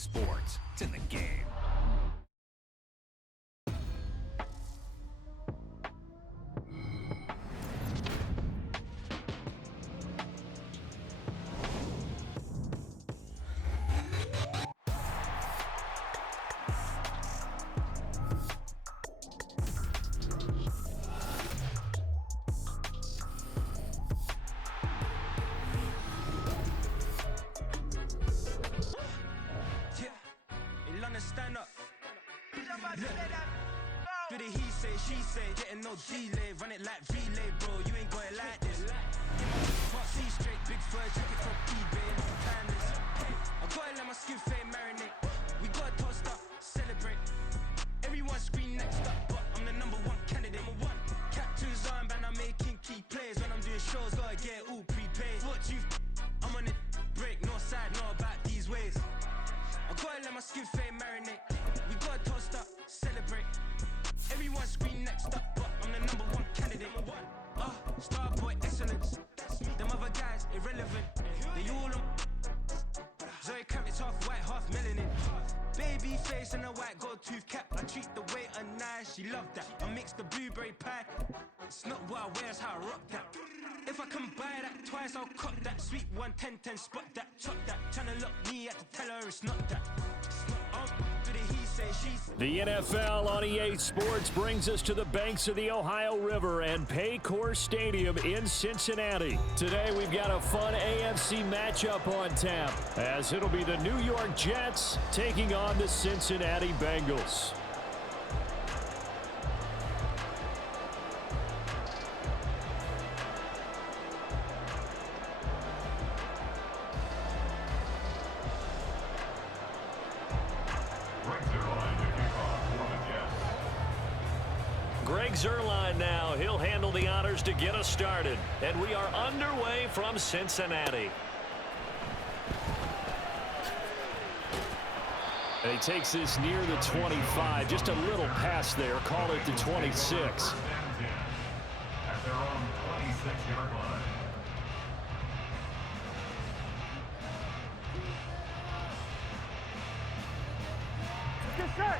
Sports. It's in the game. Stand up. Do the he say, she say, getting no delay, run it like relay, bro. You ain't got it like this. Can't see straight, big fur jacket from eBay, timeless. I gotta let my skin fade marinate. We gotta toast up, celebrate. Everyone scream next up, but I'm the number one candidate. Captain's armband, I'm making key plays. When I'm doing shows, gotta get all prepaid. What you I'm on it, break, no side, no about these ways. I gotta let my skin fade marinate. We gotta toast up, celebrate. Everyone scream next up, but I'm the number one candidate. Starboy excellence. Them other guys irrelevant. They all on. Zoe Kravitz half white, half melanin. Baby face and a white gold tooth cap. I treat the waiter nice, she love that. I mix the blueberry pie. It's not what I wear, it's how I rock that. If I can buy that twice, I'll cop that. Sweet 110, spot that, chop that. Tryna lock me at to tell her it's not that. The NFL on EA Sports brings us to the banks of the Ohio River and Paycor Stadium in Cincinnati. Today we've got a fun AFC matchup on tap, as it'll be the New York Jets taking on the Cincinnati Bengals. Zerline now. He'll handle the honors to get us started. And we are underway from Cincinnati. And he takes this near the 25. Just a little pass there. Call it the 26. At their own 26-yard line. Get set.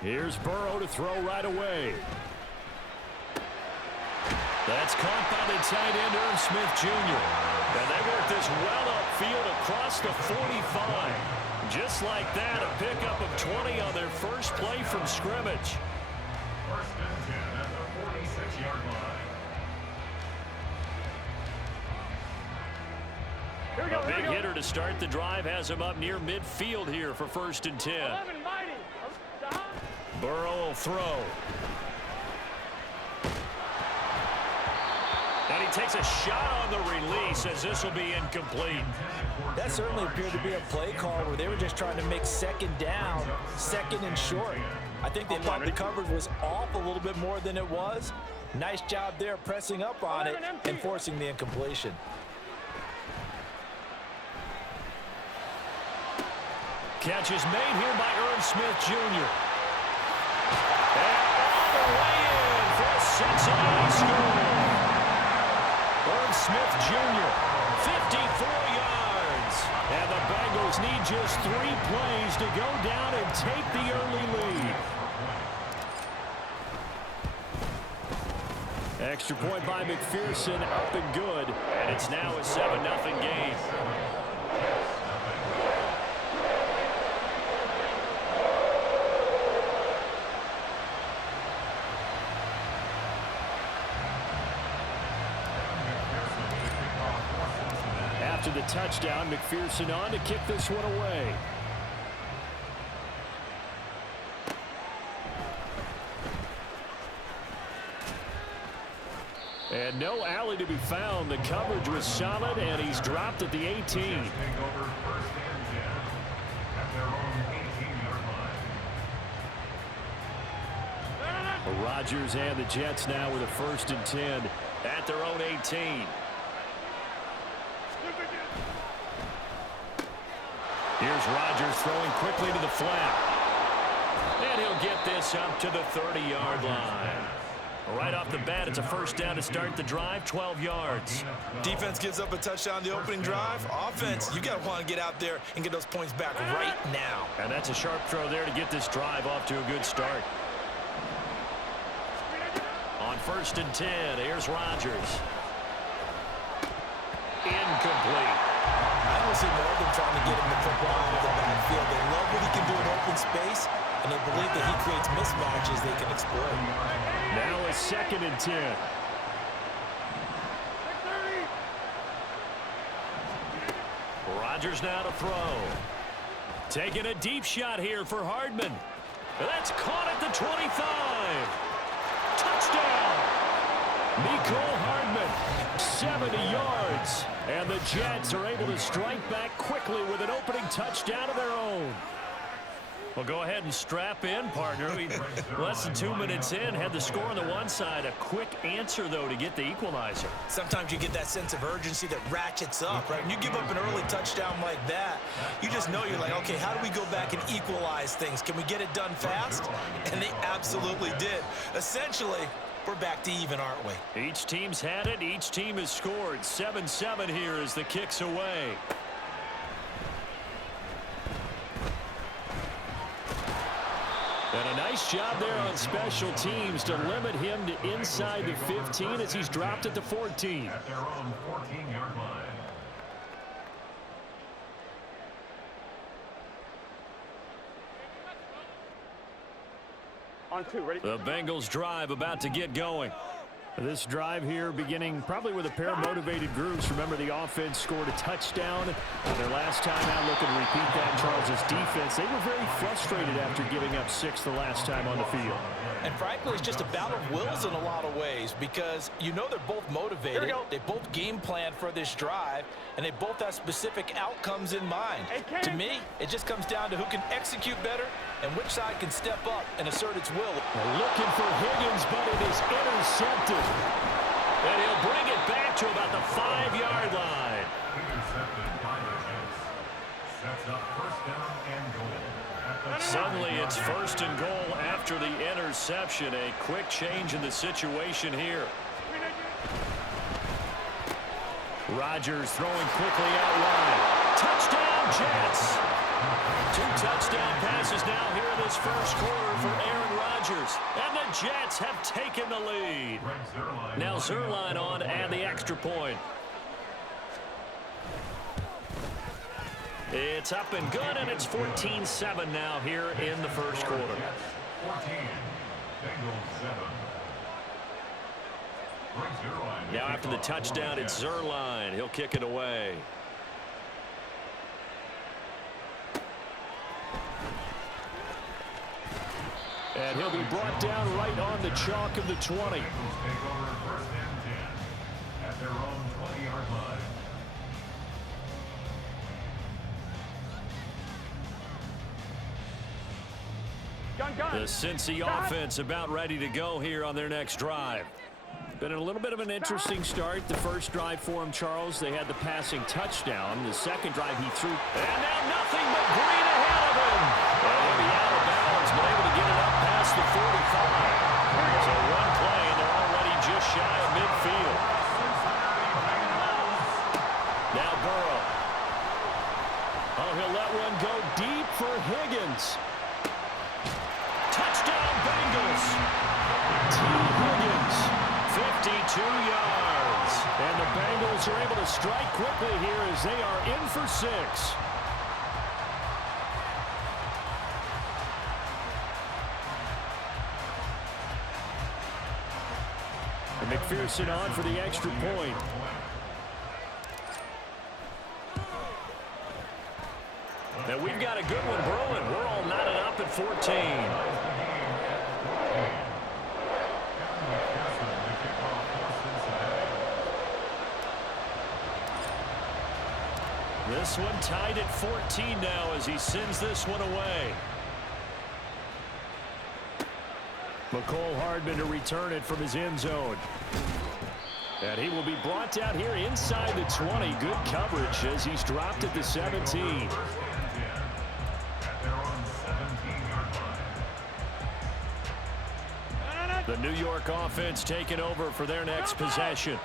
Here's Burrow to throw right away. That's caught by the tight end, Irv Smith Jr. And they work this well upfield across the 45. Just like that, a pickup of 20 on their first play from scrimmage. First and 10 at the 46-yard line. A big hitter to start the drive has him up near midfield here for first and 10. Burrow will throw. And he takes a shot on the release as this will be incomplete. That certainly appeared to be a play call where they were just trying to make second down, second and short. I think they thought the coverage was off a little bit more than it was. Nice job there pressing up on it and forcing the incompletion. Catch is made here by Irv Smith Jr. And all the way in for a Cincinnati score. Irv Smith Jr., 54 yards. And the Bengals need just 3 plays to go down and take the early lead. Extra point by McPherson, up and good. And it's now a 7-0 game. After the touchdown, McPherson on to kick this one away. And no alley to be found. The coverage was solid, and he's dropped at the 18. Rodgers and the Jets now with a first and 10 at their own 18. Here's Rodgers throwing quickly to the flat. And he'll get this up to the 30-yard line. Right off the bat, it's a first down to start the drive, 12 yards. Defense gives up a touchdown the opening drive. Offense, you got to want to get out there and get those points back right now. And that's a sharp throw there to get this drive off to a good start. On 1st and 10, here's Rodgers. Incomplete. I don't see more of them trying to get him the football out of the backfield. They love what he can do in open space, and they believe that he creates mismatches they can exploit. Now a 2nd and 10. Rodgers now to throw. Taking a deep shot here for Hardman. That's caught at the 25. Touchdown. Mecole Hardman, 70 yards. And the Jets are able to strike back quickly with an opening touchdown of their own. Well, go ahead and strap in, partner. Less than 2 minutes in, had the score on the one side. A quick answer, though, to get the equalizer. Sometimes you get that sense of urgency that ratchets up, right? When you give up an early touchdown like that, you just know you're like, okay, how do we go back and equalize things? Can we get it done fast? And they absolutely did. Essentially, we're back to even, aren't we? Each team's had it. Each team has scored. 7-7 here as the kick's away. And a nice job there on special teams to limit him to inside the 15 as he's dropped it to 14. At their own 14-yard line. On 2, ready? The Bengals drive about to get going. This drive here beginning probably with a pair of motivated groups. Remember, the offense scored a touchdown. Their last time out, looking to repeat that in Charles' defense. They were very frustrated after giving up 6 the last time on the field. And frankly, it's just a battle of wills in a lot of ways because you know they're both motivated. They both game plan for this drive, and they both have specific outcomes in mind. To me, it just comes down to who can execute better and which side can step up and assert its will. They're looking for Higgins, but it is intercepted. And he'll bring it back to about the 5-yard line. Intercepted by the Jets. Sets up first down and goal. Suddenly it's 1st and goal after the interception. A quick change in the situation here. Rodgers throwing quickly out wide. Touchdown, Jets. 2 touchdown passes now here in this first quarter for Aaron Rodgers. And the Jets have taken the lead. Now Zerline on to add the extra point. It's up and good, and it's 14-7 now here in the first quarter. 14, Bengals 7. Now after the touchdown, it's Zerline. He'll kick it away. And he'll be brought down right on the chalk of the 20. Take over 1st and 10 at their own 20-yard line. The Cincy offense about ready to go here on their next drive. Been a little bit of an interesting start. The first drive for him, Charles, they had the passing touchdown. The second drive he threw. And now nothing but green ahead of him. And he'll be out of bounds, but able to get it up past the 45. So one play, and they're already just shy of midfield. Now Burrow. Oh, he'll let one go deep for Higgins. Touchdown, Bengals. T. Higgins, 52 yards. And the Bengals are able to strike quickly here as they are in for 6. And McPherson on for the extra point. Now we've got a good one brewing. We're all knotted up at 14. This one tied at 14 now as he sends this one away. Mecole Hardman to return it from his end zone. And he will be brought down here inside the 20. Good coverage as he's dropped at the 17. New York offense taking over for their next possession.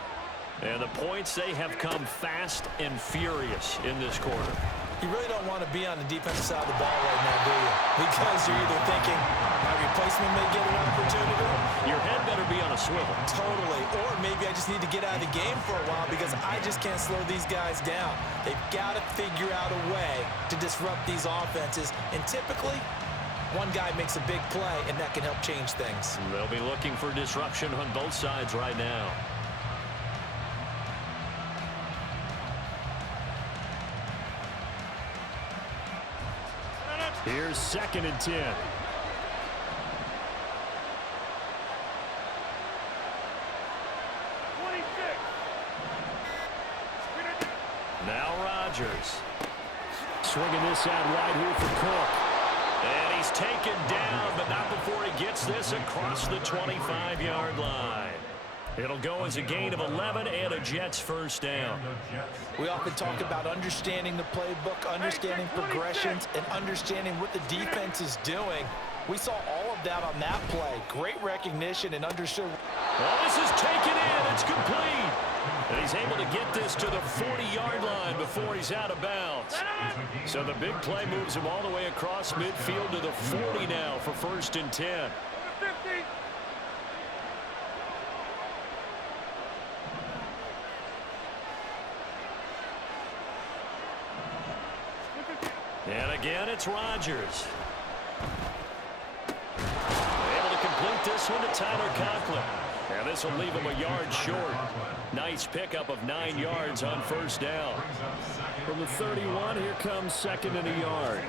And the points, they have come fast and furious in this quarter. You really don't want to be on the defensive side of the ball right now, do you? Because you're either thinking my replacement may get an opportunity. Your head better be on a swivel. Totally. Or maybe I just need to get out of the game for a while because I just can't slow these guys down. They've got to figure out a way to disrupt these offenses. And typically, one guy makes a big play, and that can help change things. They'll be looking for disruption on both sides right now. Here's 2nd and 10. Now Rodgers. Swinging this out wide here for Cook. And he's taken down, but not before he gets this across the 25-yard line. It'll go as a gain of 11 and a Jets first down. We often talk about understanding the playbook, understanding progressions, and understanding what the defense is doing. We saw all of that on that play. Great recognition and understood. Well, this is taken in. It's complete. And he's able to get this to the 40-yard line before he's out of bounds. So the big play moves him all the way across midfield to the 40 now for 1st and 10. And again, it's Rodgers. Able to complete this one to Tyler Conklin. And this will leave him a yard short. Nice pickup of 9 yards on 1st down. From the 31, here comes 2nd and a yard.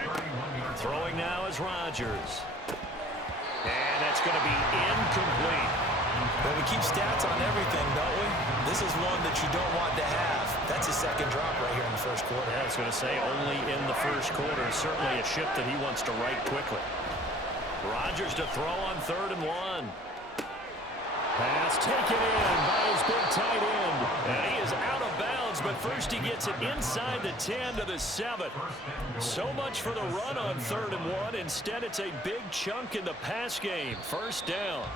Throwing now is Rodgers. And that's going to be incomplete. Well, we keep stats on everything, don't we? This is one that you don't want to have. That's his 2nd drop right here in the 1st quarter. Yeah, I was going to say only in the 1st quarter. Certainly a ship that he wants to right quickly. Rodgers to throw on 3rd and 1. Pass taken in by his big tight end. And he is out of bounds, but first he gets it inside the 10 to the 7. So much for the run on 3rd and 1. Instead, it's a big chunk in the pass game. 1st down.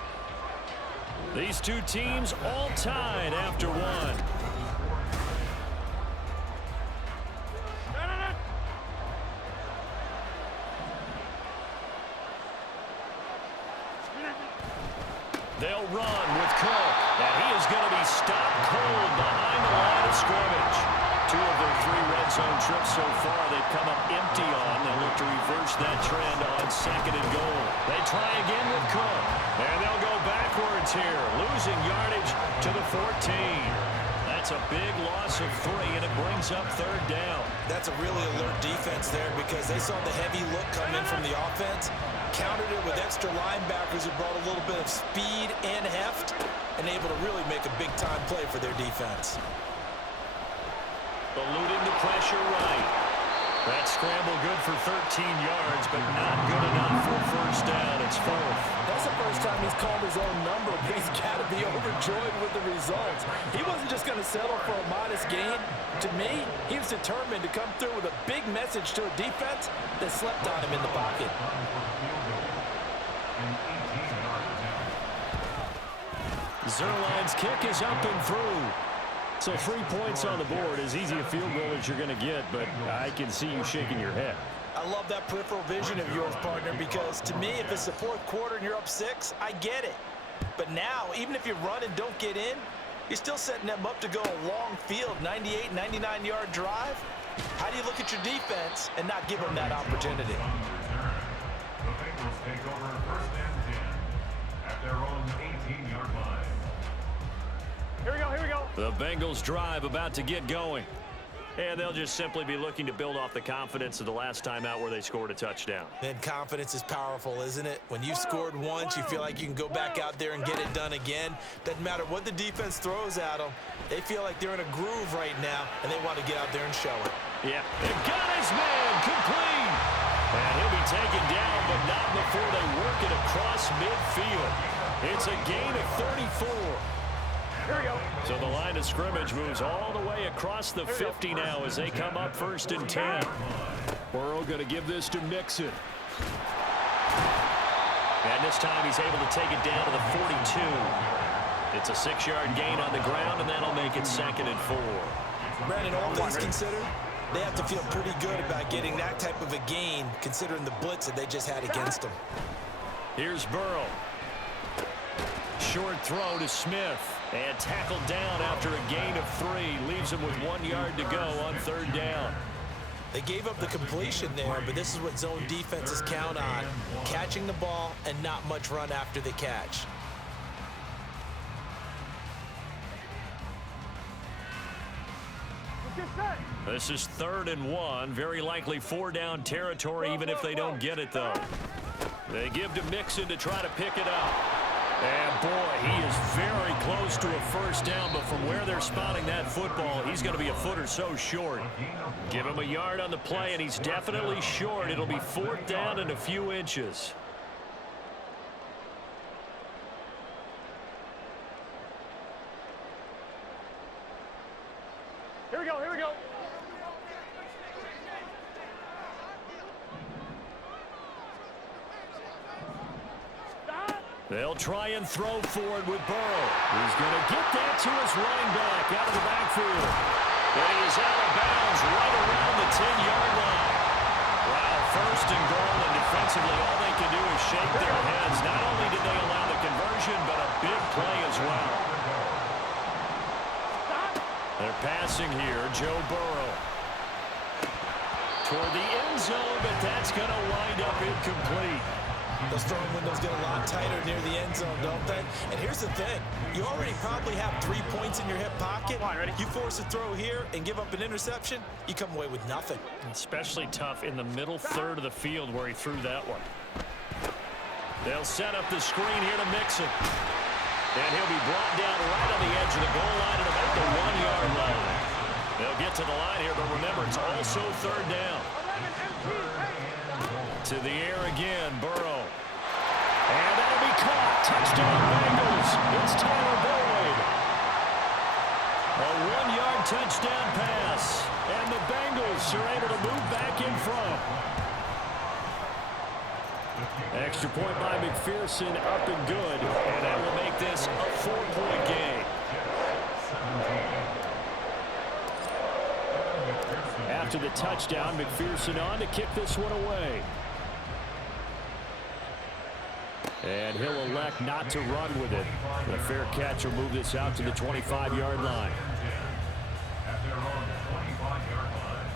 These two teams all tied after 1. They'll run with Cook, and he is going to be stopped cold behind the line of scrimmage. 2 of their 3 red zone trips so far they've come up empty on. They look to reverse that trend on 2nd and goal. They try again with Cook, and they'll go backwards here, losing yardage to the 14. That's a big loss of 3, and it brings up 3rd down. That's a really alert defense there because they saw the heavy look come in from the offense, countered it with extra linebackers who brought a little bit of speed and heft, and able to really make a big-time play for their defense. Eluding the pressure right. That scramble good for 13 yards, but not good enough for 1st down. It's 4th. That's the first time he's called his own number, but he's got to be overjoyed with the results. He wasn't just going to settle for a modest gain. To me, he was determined to come through with a big message to a defense that slept on him in the pocket. Zerline's kick is up and through. So 3 points on the board, as easy a field goal as you're going to get, but I can see you shaking your head. I love that peripheral vision of yours, partner, because to me, if it's the 4th quarter and you're up 6, I get it. But now, even if you run and don't get in, you're still setting them up to go a long field, 98, 99-yard drive. How do you look at your defense and not give them that opportunity? The Bengals take over 1st and 10 at their own 18-yard line. Here we go, here we go. The Bengals drive about to get going. And they'll just simply be looking to build off the confidence of the last time out where they scored a touchdown. And confidence is powerful, isn't it? When you've scored once, you feel like you can go back out there and get it done again. Doesn't matter what the defense throws at them. They feel like they're in a groove right now, and they want to get out there and show it. Yeah, they got his man complete. And he'll be taken down, but not before they work it across midfield. It's a gain of 34. Here we go. So the line of scrimmage moves all the way across the 50 now as they come up 1st and 10. Burrow going to give this to Mixon. And this time he's able to take it down to the 42. It's a 6-yard gain on the ground, and that'll make it 2nd and 4. Brandon, all things considered, they have to feel pretty good about getting that type of a gain, considering the blitz that they just had against them. Here's Burrow. Short throw to Smith. And tackled down after a gain of 3. Leaves him with 1 yard to go on 3rd down. They gave up the completion there, but this is what zone defenses count on. Catching the ball and not much run after the catch. This is 3rd and 1. Very likely 4-down territory, even if they don't get it, though. They give to Mixon to try to pick it up. And, boy, he is very close to a 1st down, but from where they're spotting that football, he's going to be a foot or so short. Give him a yard on the play, and he's definitely short. It'll be 4th down and a few inches. Here we go, here we go. They'll try and throw forward with Burrow. He's going to get that to his running back out of the backfield. And he is out of bounds right around the 10-yard line. Wow, 1st and goal, and defensively all they can do is shake their heads. Not only did they allow the conversion, but a big play as well. They're passing here, Joe Burrow. Toward the end zone, but that's going to wind up incomplete. Those throwing windows get a lot tighter near the end zone, don't they? And here's the thing. You already probably have 3 points in your hip pocket. You force a throw here and give up an interception, you come away with nothing. Especially tough in the middle 1/3 of the field where he threw that one. They'll set up the screen here to Mixon. And he'll be brought down right on the edge of the goal line at about the 1-yard line. They'll get to the line here, but remember, it's also 3rd down. To the air again, Burrow. And that'll be caught. Touchdown, Bengals. It's Tyler Boyd. A 1-yard touchdown pass. And the Bengals are able to move back in front. Extra point by McPherson, up and good. And that will make this a 4-point game. After the touchdown, McPherson on to kick this one away. And he'll elect not to run with it. A fair catch will move this out to the 25-yard line. At their own 25-yard line.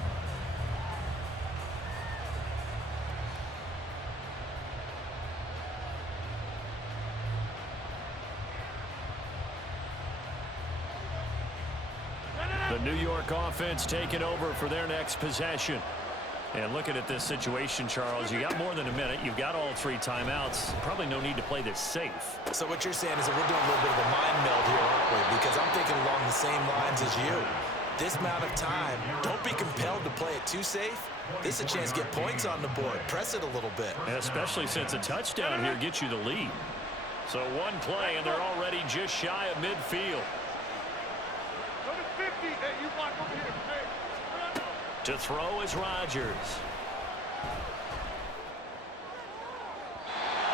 The New York offense taking over for their next possession. And looking at this situation, Charles, you got more than a minute. You've got all 3 timeouts. Probably no need to play this safe. So what you're saying is that we're doing a little bit of a mind meld here, aren't we? Because I'm thinking along the same lines as you. This amount of time, don't be compelled to play it too safe. This is a chance to get points on the board. Press it a little bit. And especially since a touchdown here gets you the lead. So 1 play, and they're already just shy of midfield. Number 50, hey, you block over here. Hey. To throw is Rodgers.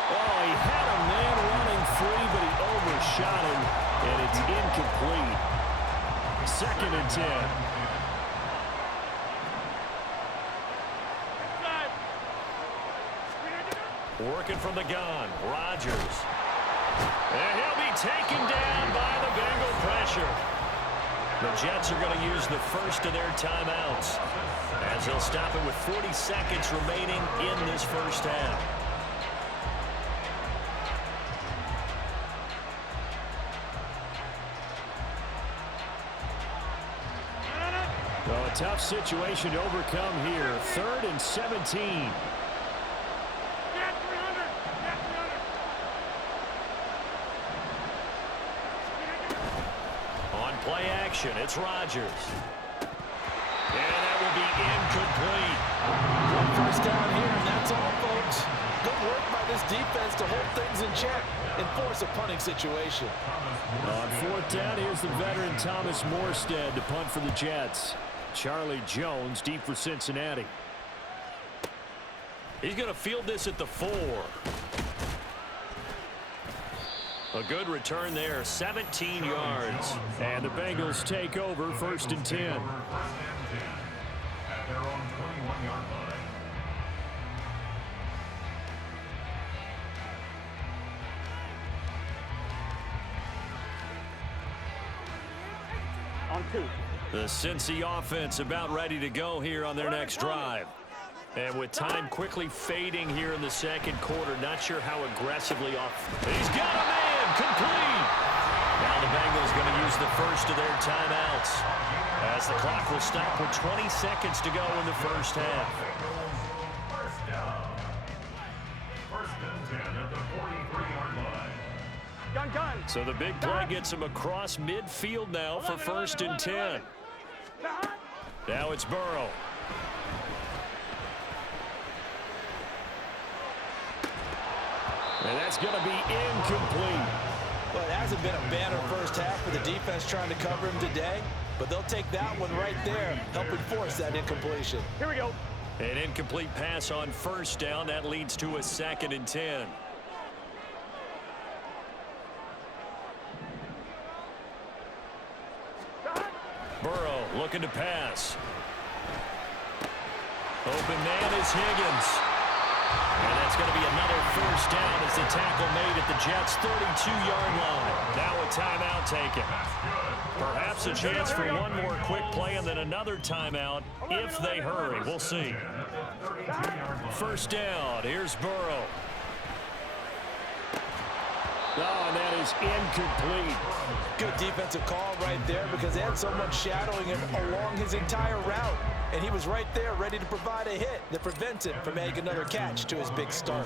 Oh, he had a man running free, but he overshot him, and it's incomplete. 2nd and 10. Working from the gun, Rodgers. And he'll be taken down by the Bengal pressure. The Jets are going to use the first of their timeouts as they'll stop it with 40 seconds remaining in this first half. Well, a tough situation to overcome here. 3rd and 17. Play action, it's Rodgers. And that will be incomplete. 1 first down here, and that's all, folks. Good work by this defense to hold things in check and force a punting situation. On 4th down, here's the veteran Thomas Morstead to punt for the Jets. Charlie Jones deep for Cincinnati. He's going to field this at the 4. A good return there, 17 yards. And the Bengals take over 1st and 10. At their own 21-yard line. On 2. The Cincy offense about ready to go here on their next drive. And with time quickly fading here in the second quarter, not sure how aggressively off. He's got a man, complete. Now the Bengals going to use the first of their timeouts as the clock will stop with 20 seconds to go in the first half. First down. 1st and 10 at the 43-yard line. Gun. So the big play gets him across midfield now for 1st and 10. Now it's Burrow. And that's going to be incomplete. Well, it hasn't been a banner first half for the defense trying to cover him today, but they'll take that one right there, helping force that incompletion. Here we go. An incomplete pass on 1st down. That leads to a 2nd and 10. Burrow looking to pass. Open man is Higgins. And that's going to be another 1st down as the tackle made at the Jets' 32-yard line. Now a timeout taken. Perhaps a chance for one more quick play and then another timeout if they hurry. We'll see. 1st down. Here's Burrow. Oh, and that is incomplete. Good defensive call right there because they had someone shadowing him along his entire route. And he was right there ready to provide a hit that prevents him from making another catch to his big start.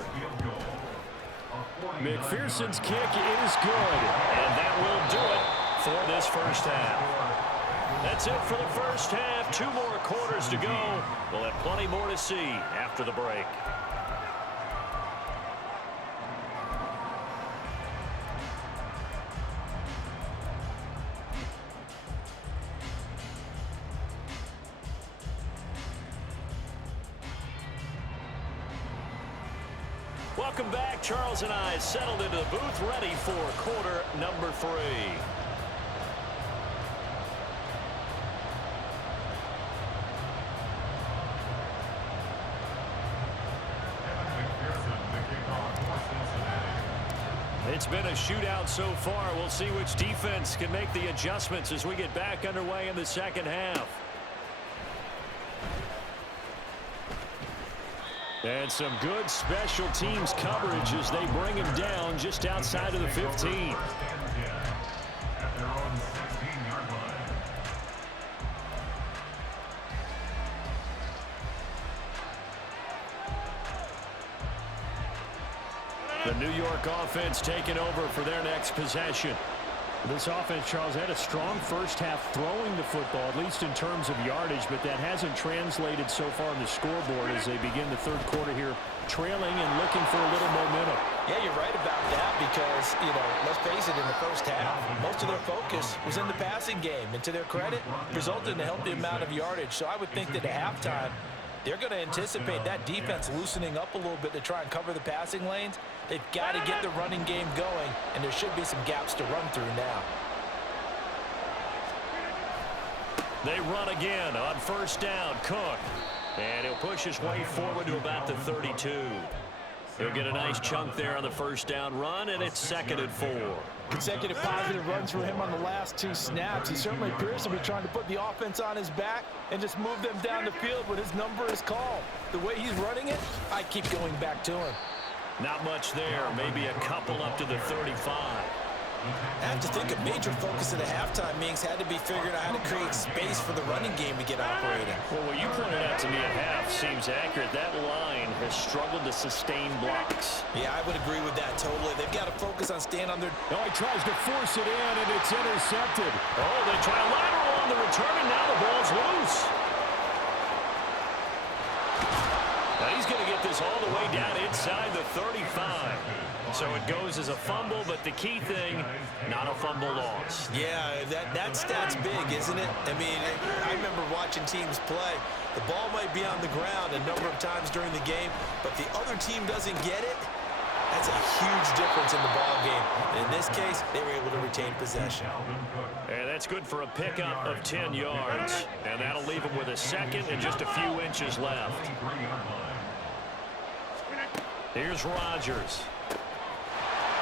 McPherson's kick is good. And that will do it for this first half. That's it for the first half. 2 more quarters to go. We'll have plenty more to see after the break. Welcome back. Charles and I settled into the booth ready for quarter number 3. It's been a shootout so far. We'll see which defense can make the adjustments as we get back underway in the second half. And some good special teams coverage as they bring him down just outside of the 15. The New York offense taking over for their next possession. This offense, Charles, had a strong first half throwing the football, at least in terms of yardage, but that hasn't translated so far on the scoreboard as they begin the third quarter here, trailing and looking for a little momentum. Yeah, you're right about that because, let's face it, in the first half, most of their focus was in the passing game. And to their credit, resulted in a healthy amount of yardage. So I would think that at halftime, they're going to anticipate that defense loosening up a little bit to try and cover the passing lanes. They've got to get the running game going, and there should be some gaps to run through now. They run again on first down. Cook. And he'll push his way forward to about the 32. He'll get a nice chunk there on the first down run, and it's 2nd and 4. Consecutive positive runs for him on the last 2 snaps. He certainly appears to be trying to put the offense on his back and just move them down the field when his number is called. The way he's running it, I keep going back to him. Not much there. Maybe a couple up to the 35. I have to think a major focus at the halftime meetings had to be figuring out how to create space for the running game to get operating. Well, what you pointed out to me at half seems accurate. That line has struggled to sustain blocks. Yeah, I would agree with that totally. They've got to focus on staying on their... Oh, he tries to force it in, and it's intercepted. Oh, they try a lateral on the return, and now the ball's loose. Now he's going to get this all the way down inside the 35. So it goes as a fumble, but the key thing, not a fumble loss. Yeah, that stat's big, isn't it? I mean, I remember watching teams play. The ball might be on the ground a number of times during the game, but the other team doesn't get it. That's a huge difference in the ball game. And in this case, they were able to retain possession. And that's good for a pickup of 10 yards. And that'll leave him with a second and just a few inches left. Here's Rodgers.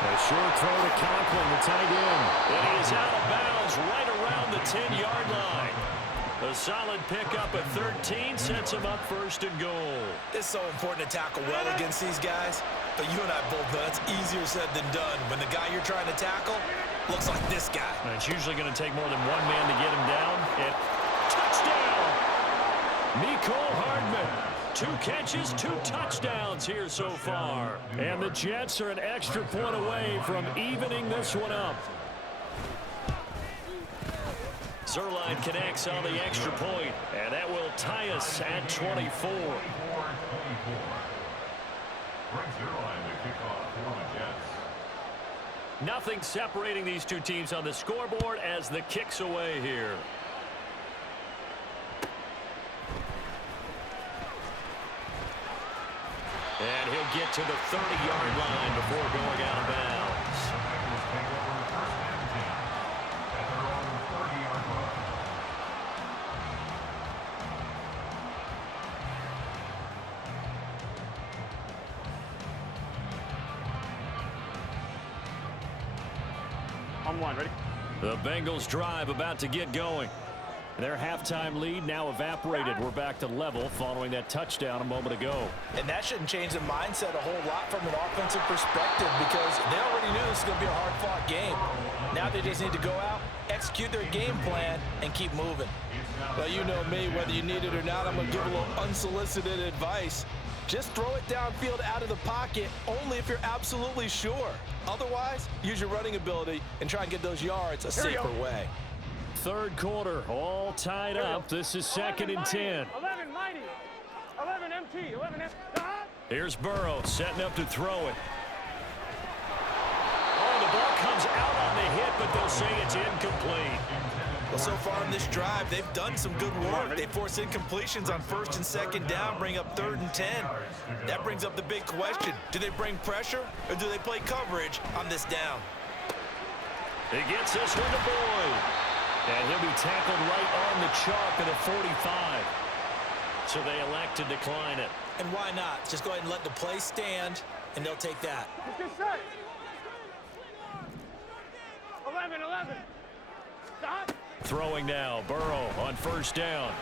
A short throw to Conklin, the tight end. And he is out of bounds right around the 10-yard line. A solid pickup at 13 sets him up first and goal. It's so important to tackle well against these guys. But you and I both know that's easier said than done when the guy you're trying to tackle looks like this guy. And it's usually going to take more than one man to get him down. And touchdown! Mecole Hardman. 2 catches, 2 touchdowns here so far. And the Jets are an extra point away from evening this one up. Zerline connects on the extra point, and that will tie us at 24. Nothing separating these two teams on the scoreboard as the kick's away here. And he'll get to the 30-yard line before going out of bounds. On one, ready? The Bengals drive about to get going. Their halftime lead now evaporated. We're back to level following that touchdown a moment ago. And that shouldn't change the mindset a whole lot from an offensive perspective because they already knew this was going to be a hard-fought game. Now they just need to go out, execute their game plan, and keep moving. Well, you know me, whether you need it or not, I'm going to give a little unsolicited advice. Just throw it downfield out of the pocket only if you're absolutely sure. Otherwise, use your running ability and try and get those yards a safer way. Third quarter, all tied up. This is 2nd and 10. 11 mighty. 11 MT. 11 MT. Here's Burrow setting up to throw it. Oh, the ball comes out on the hit, but they'll say it's incomplete. Well, so far in this drive, they've done some good work. They force incompletions on 1st and 2nd down, bring up 3rd and 10. That brings up the big question. Do they bring pressure or do they play coverage on this down? He gets this one to Boyd. And he'll be tackled right on the chalk at the 45. So they elect to decline it. And why not? Just go ahead and let the play stand, and they'll take that. Get set. 11. Stop. Throwing now, Burrow on 1st down.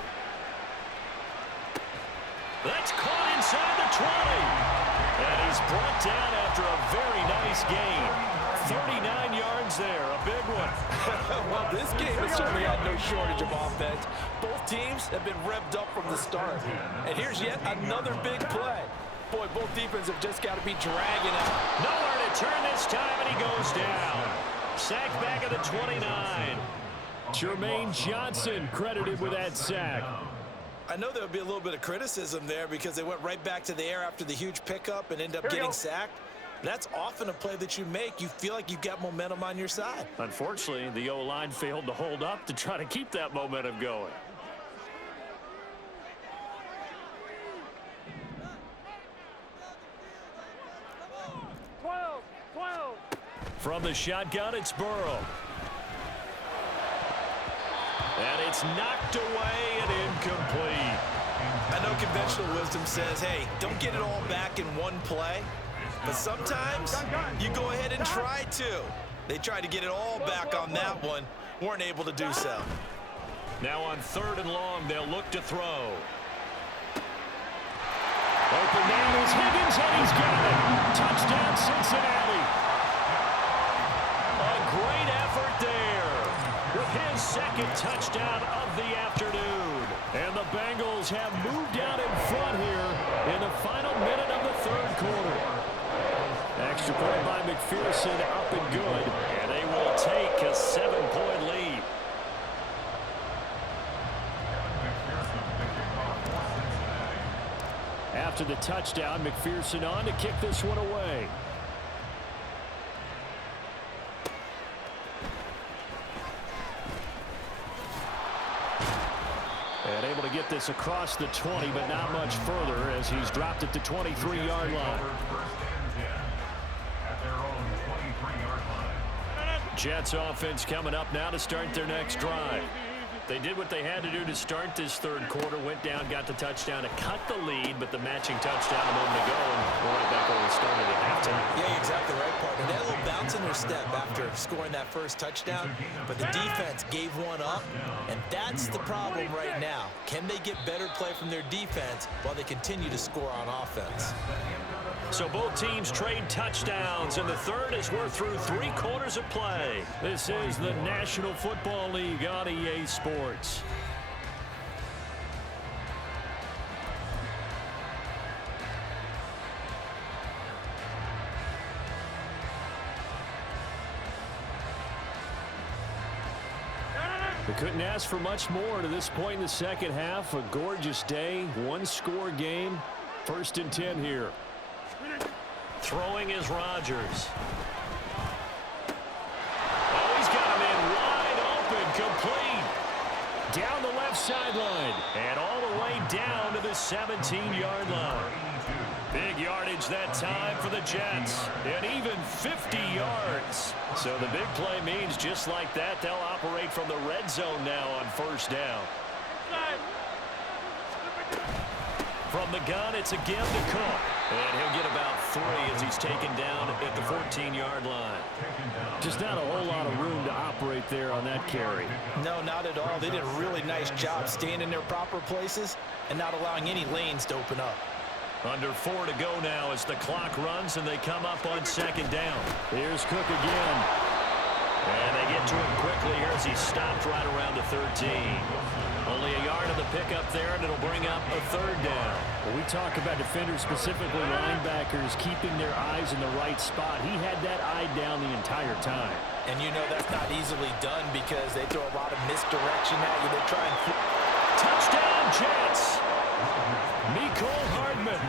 That's caught inside the 20. And he's brought down after a very nice gain. 39 yards there, a big one. Well, this game has certainly had no shortage of offense. Both teams have been revved up from the start. And here's yet another big play. Boy, both defenses have just got to be dragging it. Nowhere to turn this time, and he goes down. Sacked back at the 29. Jermaine Johnson credited with that sack. I know there would be a little bit of criticism there because they went right back to the air after the huge pickup and ended up getting sacked. That's often a play that you make. You feel like you've got momentum on your side. Unfortunately, the O-line failed to hold up to try to keep that momentum going. From the shotgun, it's Burrow. And it's knocked away and incomplete. I know conventional wisdom says, hey, don't get it all back in one play. But sometimes you go ahead and try to. They tried to get it all back on that one. Weren't able to do so. Now on 3rd and long, they'll look to throw. Open man is Higgins, and he's got it. Touchdown, Cincinnati. A great effort there with his 2nd touchdown of the afternoon. And the Bengals have moved out in front here in the final minute of the 3rd quarter. Extra point by McPherson, up and good. And they will take a 7-point lead. After the touchdown, McPherson on to kick this one away. And able to get this across the 20, but not much further as he's dropped it to 23-yard line. Jets offense coming up now to start their next drive. They did what they had to do to start this third quarter, went down, got the touchdown to cut the lead, but the matching touchdown a moment ago, and we're right back where we started at halftime. Yeah, exactly right, partner. They had a little bounce in their step after scoring that first touchdown, but the defense gave one up, and that's the problem right now. Can they get better play from their defense while they continue to score on offense? So both teams trade touchdowns, and the third as we're through 3 quarters of play. This is the National Football League on EA Sports. We couldn't ask for much more to this point in the second half. A gorgeous day, one-score game. 1st and 10 here. Throwing is Rodgers. Oh, he's got him in wide open, complete. Down the left sideline and all the way down to the 17-yard line. Big yardage that time for the Jets, and even 50 yards. So the big play means just like that, they'll operate from the red zone now on 1st down. From the gun, it's again to Cook. And he'll get about 3 as he's taken down at the 14-yard line. Just not a whole lot of room to operate there on that carry. No, not at all. They did a really nice job staying in their proper places and not allowing any lanes to open up. Under 4 to go now as the clock runs and they come up on 2nd down. Here's Cook again. And they get to him quickly here as he's stopped right around the 13. Only a yard of the pickup there, and it'll bring up a 3rd down. When we talk about defenders, specifically linebackers, keeping their eyes in the right spot, he had that eye down the entire time. And you know that's not easily done because they throw a lot of misdirection at you. They try and... Touchdown, Jets! Mecole Hardman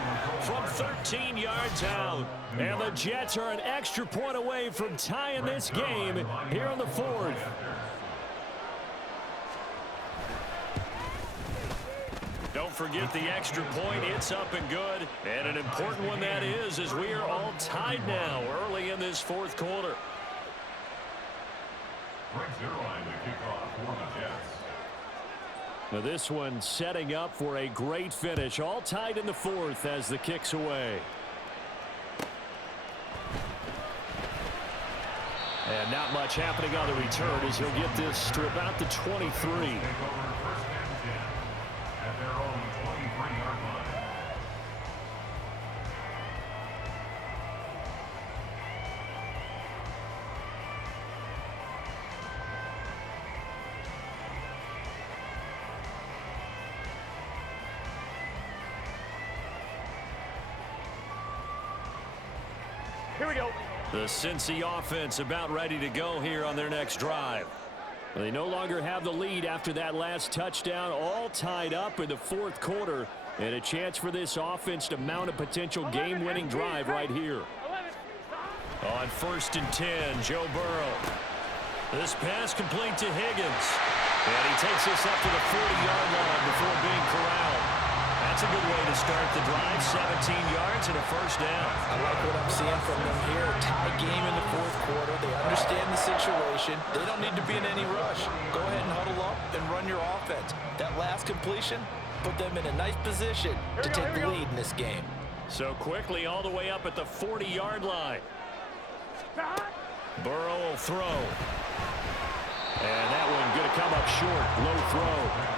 from 13 yards out. And the Jets are an extra point away from tying this game here in the 4th. Don't forget the extra point. It's up and good. And an important one that is, as we are all tied now early in this 4th quarter. Brings their line to kick off for the Jets. Now this one setting up for a great finish. All tied in the 4th as the kick's away. And not much happening on the return as he'll get this to about the 23. At their own 23-yard line. Here we go. The Cincy offense about ready to go here on their next drive. They no longer have the lead after that last touchdown, all tied up in the 4th quarter, and a chance for this offense to mount a potential game-winning drive right here. On 1st and 10, Joe Burrow. This pass complete to Higgins. And he takes this up to the 40-yard line before being corralled. That's a good way to start the drive. 17 yards and a 1st down. I like what I'm seeing from them here. Tie game in the 4th quarter. They understand the situation. They don't need to be in any rush. Go ahead and huddle up and run your offense. That last completion put them in a nice position to take the lead in this game. So quickly all the way up at the 40-yard line. Burrow will throw. And that one going to come up short. Low throw.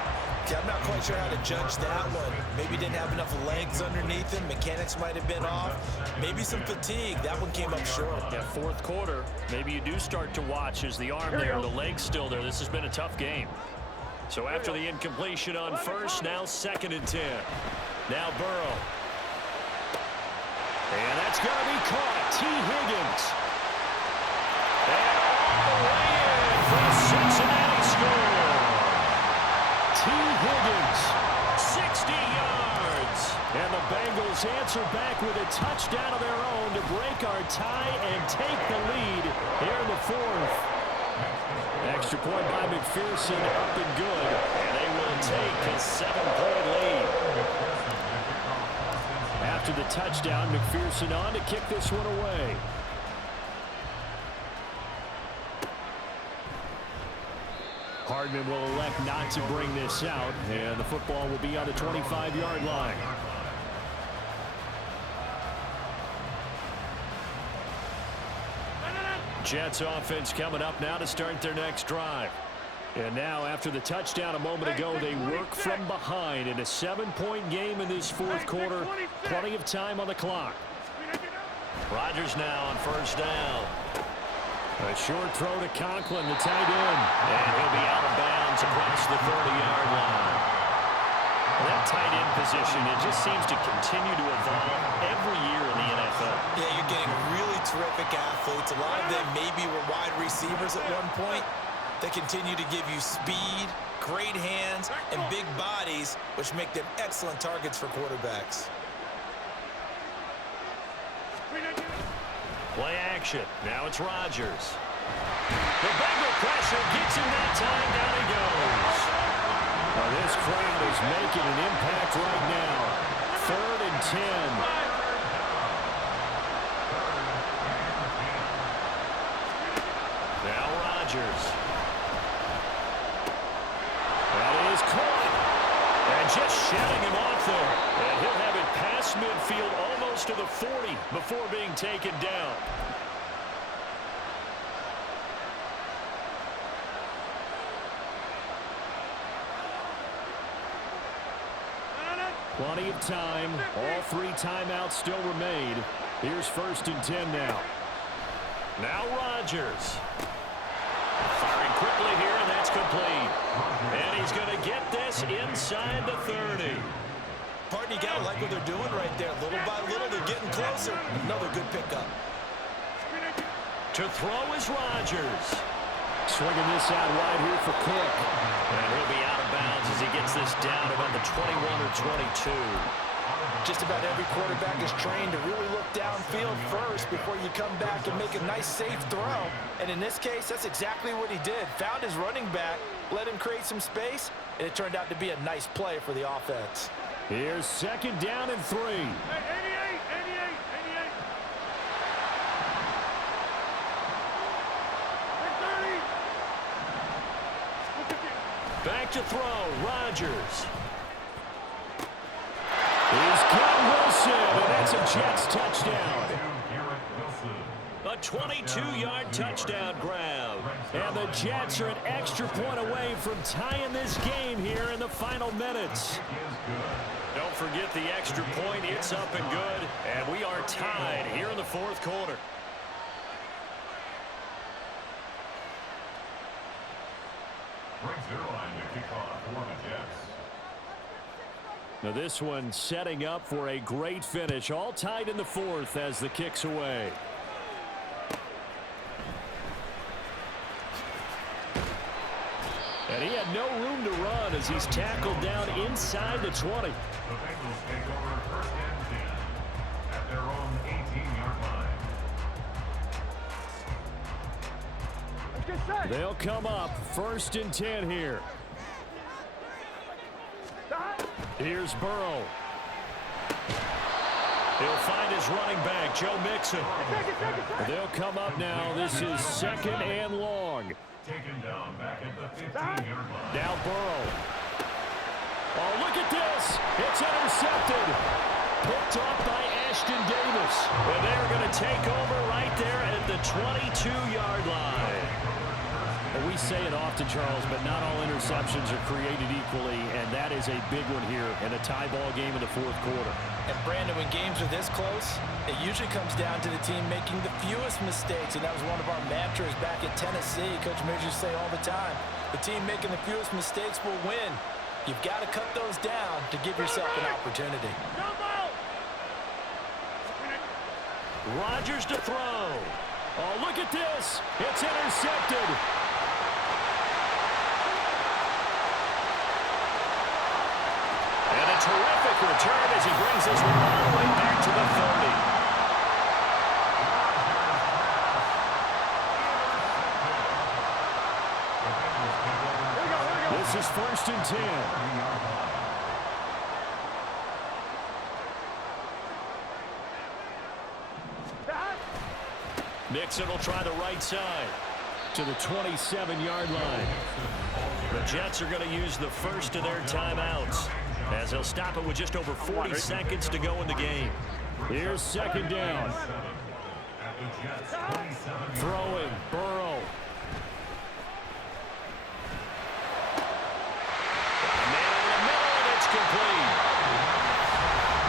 Yeah, I'm not quite sure how to judge that one. Maybe didn't have enough legs underneath him. Mechanics might have been off. Maybe some fatigue. That one came up short. Yeah, 4th quarter. Maybe you do start to watch as the arm there, the leg's still there. This has been a tough game. So after the incompletion on 1st, now 2nd and 10. Now Burrow. And that's going to be caught. T. Higgins. And all the way in for a Cincinnati score. T. Higgins, 60 yards. And the Bengals answer back with a touchdown of their own to break our tie and take the lead here in the 4th. Extra point by McPherson, up and good. And they will take a 7-point lead. After the touchdown, McPherson on to kick this one away. Hardman will elect not to bring this out, and the football will be on the 25-yard line. Jets offense coming up now to start their next drive. And now, after the touchdown a moment ago, they work from behind in a 7-point game in this fourth quarter. Plenty of time on the clock. Rodgers now on first down. A short throw to Conklin, the tight end. And he'll be out of bounds across the 30-yard line. That tight end position, it just seems to continue to evolve every year in the NFL. Yeah, you're getting really terrific athletes. A lot of them maybe were wide receivers at one point. They continue to give you speed, great hands, and big bodies, which make them excellent targets for quarterbacks. Play action. Now it's Rodgers. The Bengal pressure gets him that time. Down he goes. Well, this crowd is making an impact right now. 3rd and 10. Now Rodgers. That is caught. And just shutting him off there. And he'll have it past midfield almost to the 40 before being taken down. Plenty of time. All 3 timeouts still remain. Here's 1st and 10 now. Now Rodgers. Firing quickly here, and that's complete. And he's going to get this inside the 30. Partner, you got to like what they're doing right there. Little by little, they're getting closer. Another good pickup. To throw is Rodgers. Swinging this out wide here for Cook. And he'll be out of bounds as he gets this down about the 21 or 22. Just about every quarterback is trained to really look downfield first before you come back and make a nice, safe throw. And in this case, that's exactly what he did. Found his running back, let him create some space, and it turned out to be a nice play for the offense. Here's 2nd down and 3. Hey, 88. Back to throw, Rodgers. He's got Wilson, and that's a Jets touchdown. A 22-yard touchdown grab. And the Jets are an extra point away from tying this game here in the final minutes. Don't forget the extra point. It's up and good. And we are tied here in the fourth quarter. Brings their line to kick off for the Jets. Now this one setting up for a great finish. All tied in the 4th as the kick's away. And he had no room to run as he's tackled down inside the 20. The Bengals take over 1st and 10 at their own 18-yard line. They'll come up 1st and 10 here. Here's Burrow. He'll find his running back, Joe Mixon. They'll come up now. This is 2nd and long. Taken down back at the 15-yard line. Now Burrow. Oh, look at this. It's intercepted. Picked off by Ashton Davis. And they're going to take over right there at the 22-yard line. Well, we say it often, Charles, but not all interceptions are created equally, and that is a big one here in a tie ball game in the fourth quarter. And Brandon, when games are this close, it usually comes down to the team making the fewest mistakes, and that was one of our mantras back at Tennessee. Coach Mears used to say all the time, the team making the fewest mistakes will win. You've got to cut those down to give yourself an opportunity. Rodgers to throw. Oh, look at this. It's intercepted. And a terrific return as he brings this one all the way back to the 30. This is 1st and 10. Mixon will try the right side. to the 27-yard line. The Jets are going to use the first of their timeouts as they'll stop it with just over 40 seconds to go in the game. Here's second down. Throwing, Burrow. Man in the middle, and it's complete.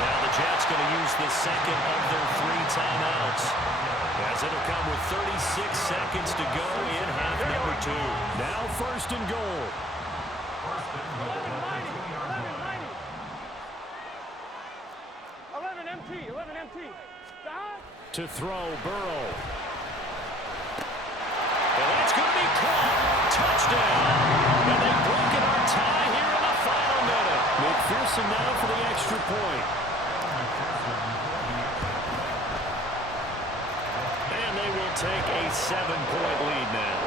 Now the Jets going to use the second of their 3 timeouts, as it'll come with 36 seconds to go in half number 2. Now first and goal. 11 MT. To throw, Burrow. And that's going to be caught. Touchdown. And they've broken our tie here in the final minute. McPherson now for the extra point. And they will take a 7-point lead now.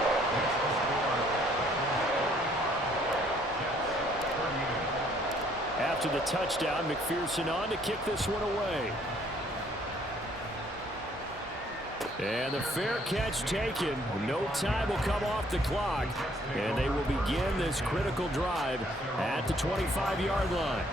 After the touchdown, McPherson on to kick this one away. And the fair catch taken. No time will come off the clock. And they will begin this critical drive at the 25-yard line.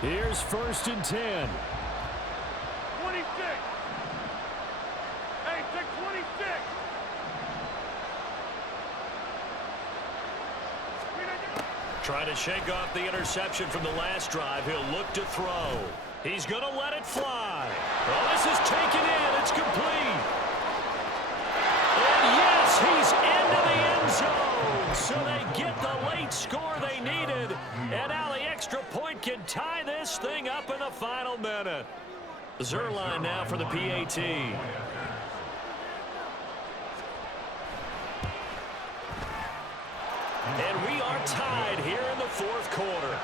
Here's first and 10. 26. Hey, take 26. Trying to shake off the interception from the last drive. He'll look to throw. He's going to let it fly. Oh, this is taken in. It's complete. And yes, he's into the end zone. So they get the late score they needed. And now the extra point can tie this thing up in the final minute. Zerline now for the PAT. And we are tied here in the fourth quarter.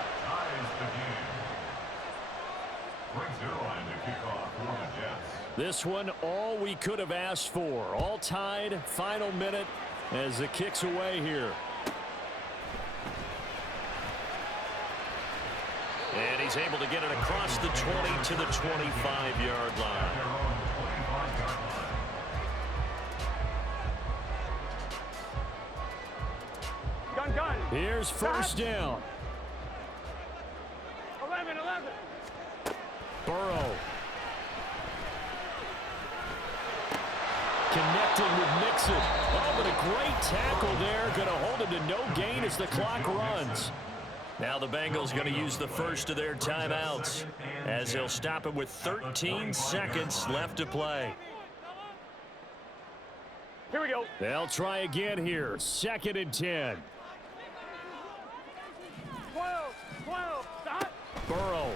This one, all we could have asked for. All tied, final minute as the kick's away here. And he's able to get it across the 20 to the 25-yard line. Gun. Here's first down. 11. Burrow. Connecting with Mixon. Oh, but a great tackle there. Going to hold him to no gain as the clock runs. Now the Bengals going to use the first of their timeouts as they'll stop it with 13 seconds left to play. Here we go. They'll try again here. Second and 10. 12. Stop. Burrow.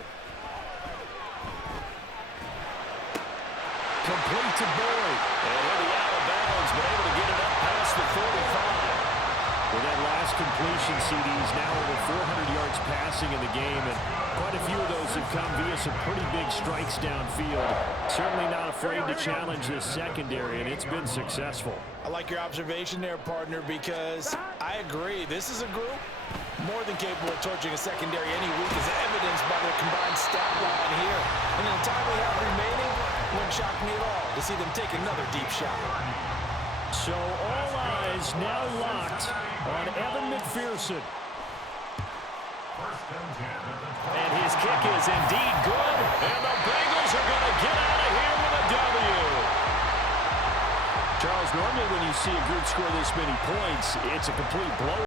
Complete to Boyd. And he'll be out of bounds, but able to get it up past the 45. With that last completion, CD's now over 400 yards passing in the game, and quite a few of those have come via some pretty big strikes downfield. Certainly not afraid to challenge this secondary, and it's been successful. I like your observation there, partner, because I agree. This is a group more than capable of torching a secondary any week, as evidenced by their combined stat line here. And in the time we have remaining, wouldn't shock me at all to see them take another deep shot. So all eyes now locked on Evan McPherson. And his kick is indeed good. And the Bengals are going to get out of here with a W. Charles, normally when you see a group score this many points, it's a complete blow.